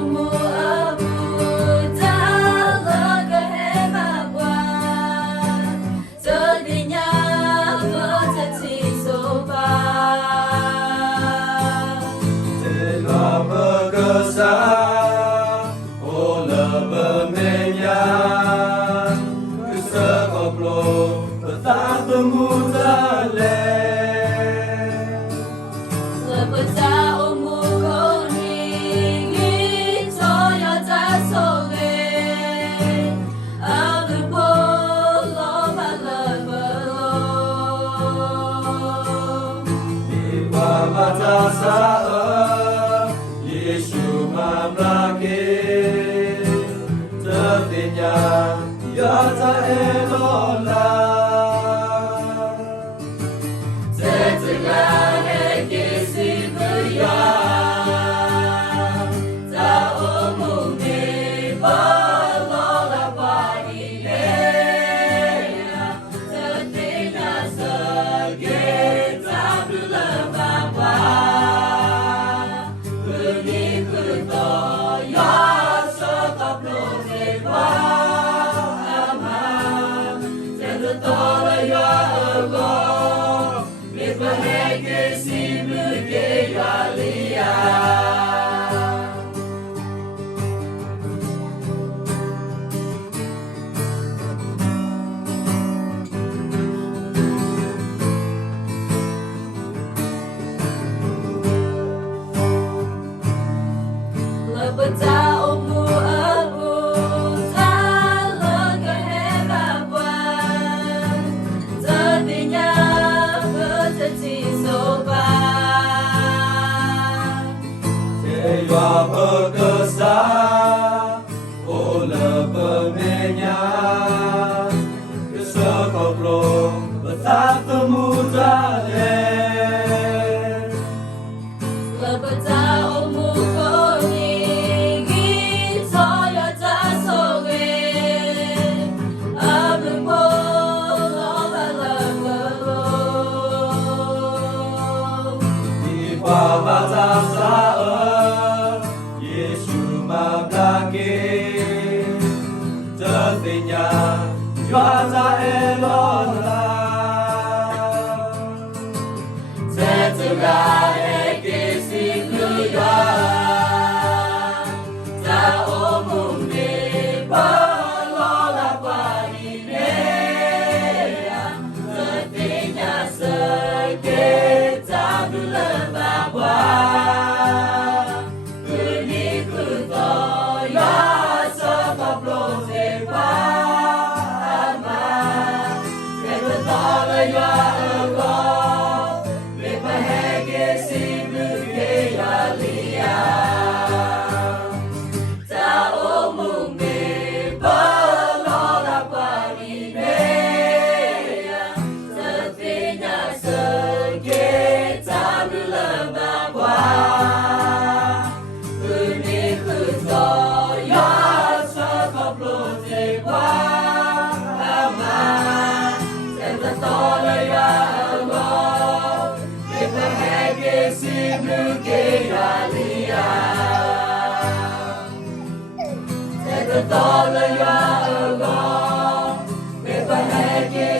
mu abu dalam kehebatan sedihnya berhenti sopan telah berkesan oleh bermenyan kesekoplok tak temu dalek lepeta umu kuning itu ya tak sore aku belum belum di bawah dasar Yesus memlaki tertinya ya tak eloklah lepeta umu abu dalam kehebatan sedihnya berhenti sopan Dewa berkesan oleh bermenyan kesekoplok tak temu dalek lepeta umu kuning itu ya tak sore aku belum di bawah dasar Yesus memlaki tertinya ya tak eloklah setelah ekisi keluar tak umum di pengelola panitia sepertinya sekitar bulan bawah ini kutoya sekoplo sepan aman ketolak ya Allah Tolong ya Allah, berbahagia